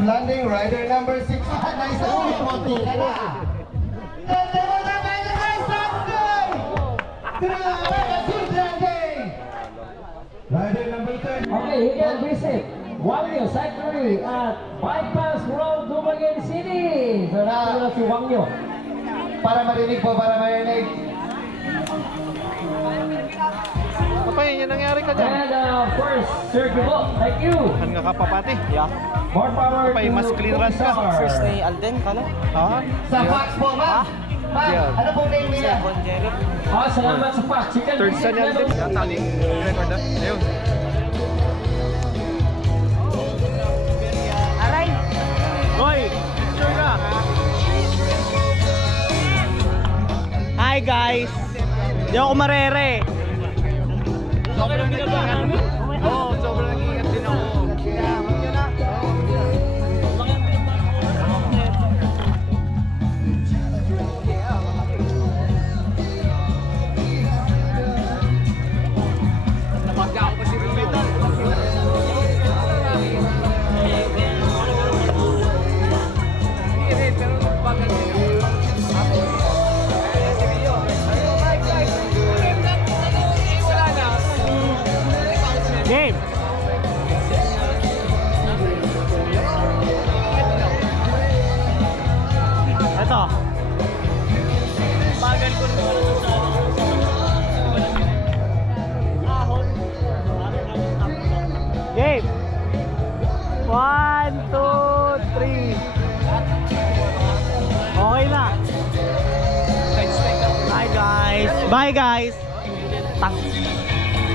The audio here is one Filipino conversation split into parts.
5, landing rider number 6. Nice one, konti ka na. Rider number 10. Okay, he can visit Wangyo Factory at Bypass Road, Dumaguete City. So na si Wangyo. Para marinig po, para marinig. Kapay, yan nangyari ka dyan. And first, Sir Gibo, thank you. Saan nga ka papati? Yeah. More power Kapay, to mas clearance ka. First ni Alden, kala? Ha? Sa fax po, ma'am. Ma'am, ano po name nila? Salamat sa fax. You can Third visit son yan din. levels. Yan, taling record na. Ayun. Aray! Hoy! Picture ka! Hi guys! Di ako marere. Sobrang nag-ingat namin? Oo, sobrang nag-ingat din ako. Game! Ito. Bagal ko naman sa ahon. Game! 1, 2, 3. Okay na. Bye guys. Bye guys.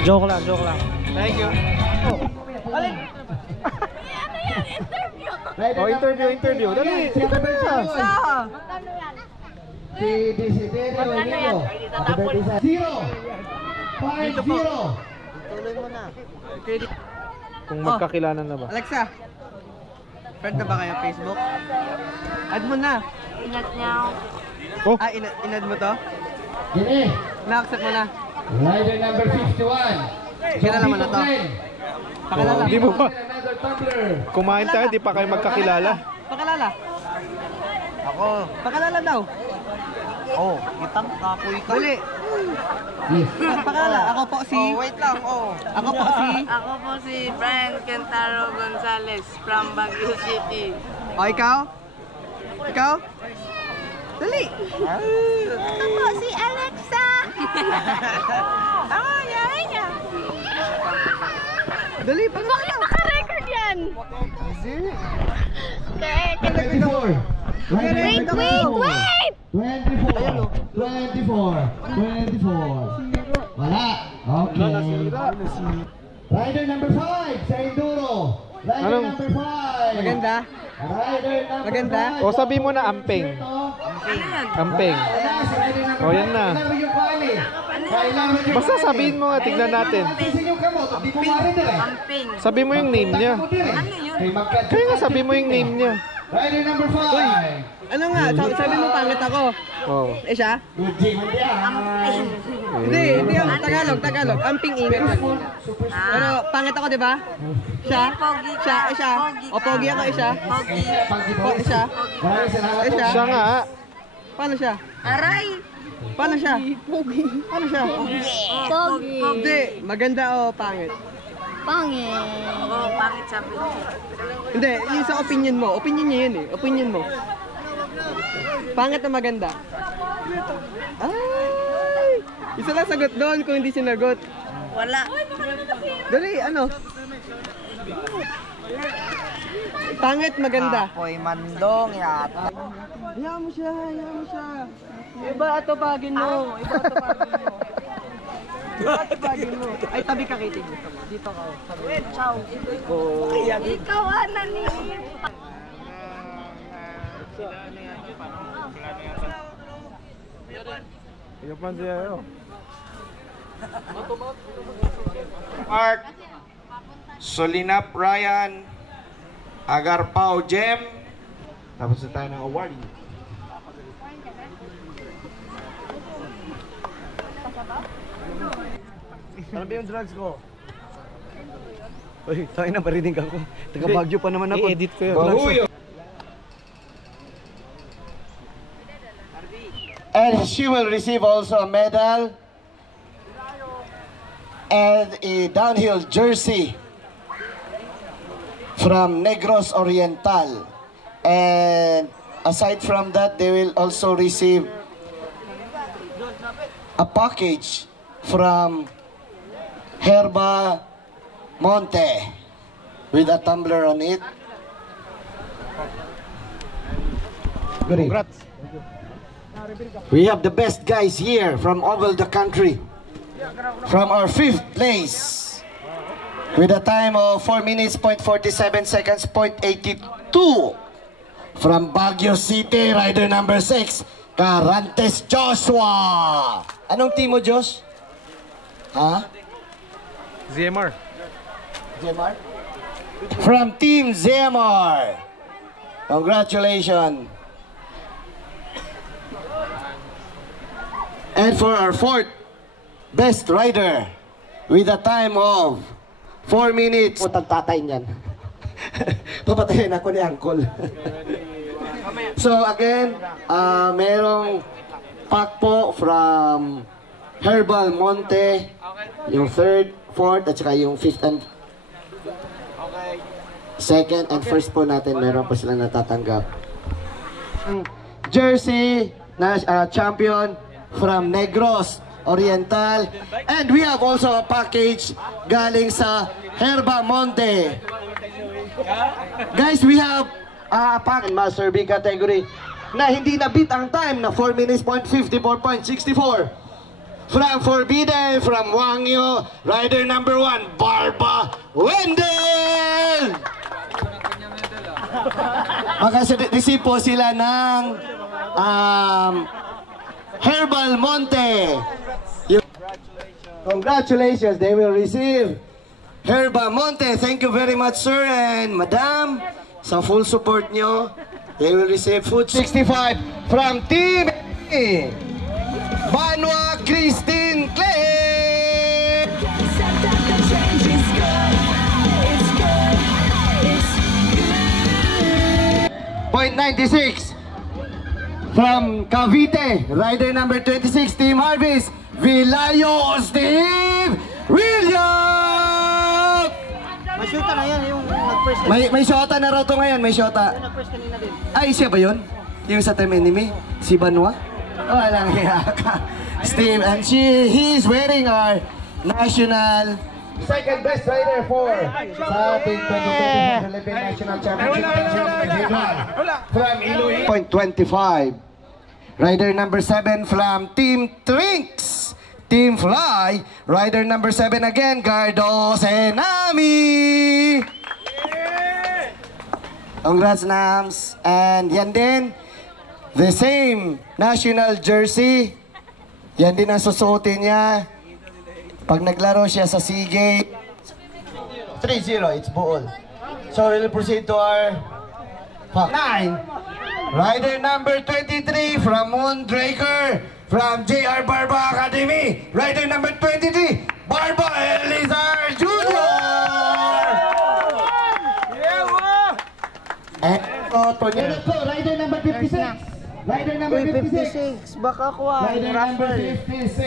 Joke lang, joke lang. Thank you. Alin? Oh, interview. Dali. Si Desiderio Emilio. Happy birthday sa 050. Tuloy mo na. Kung magkakilala na ba? Alexa, friend na ba kayo Facebook? Add mo na. Ingat niya. Oh, Inad mo to? Gini. Na-accept mo na. Rider number 51. Kilala mo na to? Pakilala. Hindi mo ba? Another tumbler. Kumain tayo, di pa kayo magkakilala. Pakilala. Ako. Pakilala daw. Oh, kitang kapoy ka. Dali. Yes. Pakilala. Ako po si... Oh, wait lang. Oh. Ako po si... Ako po si Brian Kentaro Gonzalez from Baguio City. Oh, ikaw? Ikaw? Dali. Ako po si Alexa. Ako, yari niya. Dali, pakilala. Bakit naka-record yan? Okay. 24. Wait! 24. 24. Wala. Okay. Rider number 5 sa Enduro. Rider Anong- number 5. Maganda. Rider number Maganda. 5. O sabi mo na amping. Amping. O yan na. Basta sabihin mo nga, tignan natin. Amping. Sabi mo yung name niya. Ano yun? Kaya nga sabi mo yung name niya. Rider number 5. Ano nga? Sabi mo pangit ako. Oh. Eh siya? Amping. Hindi ang Tagalog. Amping ingat lang. Pero pangit ako, di ba? Siya? Pogi ka. Siya, siya. O pogi ako, siya. Pogi. Siya. Siya. Siya nga. Paano siya? Aray! Paano siya? Pogi. Paano siya? Pogi. Hindi, maganda o pangit? Pangit. Oo, pangit sabi ko. Hindi, yung sa opinion mo. Opinion niya yun eh. Opinion mo. Pangit na maganda. Ay! Isa lang sagot doon kung hindi sinagot. Wala. Dali, ano? Pangit, maganda. Ako'y mandong yata. Hayaan mo siya. Iba atubagin mo. Ay, tabi ka kay Tig. Dito ka. Ciao. Ikaw, Anani. Yung pan siya yun. Mark, Solinap Ryan, Agarpao Jem. Tapos na tayo ng award. Ano ba yung drugs ko? Uy, tayo na, barinig ako. Taga Baguio pa naman ako. I-edit ko yun. Bahuyo. And she will receive also a medal and a downhill jersey from Negros Oriental. And aside from that, they will also receive a package from Herba Monte with a tumbler on it. Congrats. We have the best guys here from all the country. From our 5th place with a time of 4 minutes, 47 seconds, 82. From Baguio City, rider number 6, Carantes Joshua. Anong team mo, Josh? Ha? ZMR. ZMR? From Team ZMR. Congratulations. And for our 4th best rider with a time of 4 minutes. Putang tatay niyan. Papatayin ako ni Uncle. So again, merong pack po from Herbal Monte, yung 3rd, 4th, at saka yung 5th and 2nd and 1st po natin, meron po silang natatanggap. Jersey na champion from Negros Oriental, and we have also a package galing sa Herba Monte. Guys, we have a pack in Master B category na hindi na-beat ang time na 4 minutes, 54.64. From Forbidden, from Wangyo, rider number 1, Barba Wendell! Makasi-receive po sila ng Herbal Monte. Congratulations, they will receive Herba Monte. Thank you very much, sir and madam, sa full support nyo. They will receive food 65 from Team Banwa Christine Clay. .96 from Cavite, rider number 26, Team Harvest, Vilayo Steve William! May shoota na yan, yung nag-first May shota na raw to ngayon, may shota. Yung nag-first kanina din. Ay, siya ba yun? Yung sa Team Enemy? Si Banwa? Walang hiya ka. Steve, and he is wearing our national second best rider for sa ating 2020 Philippine National Championship individual from Iloilo. .25. Rider number 7 from Team Trinks. Team Fly. Rider number 7 again, Gardo Senami. Congrats, Nams. And yan din, the same national jersey. Yan din ang susuotin niya pag naglaro siya sa SEA Games. 3-0, it's buol. So we'll proceed to our 9. Rider number 23 from Moondraker, from JR Barba Academy. Rider number 23, Barba Elizar Jr. And rider number 56. Rider number 56. Baka kuha. Rider number 56.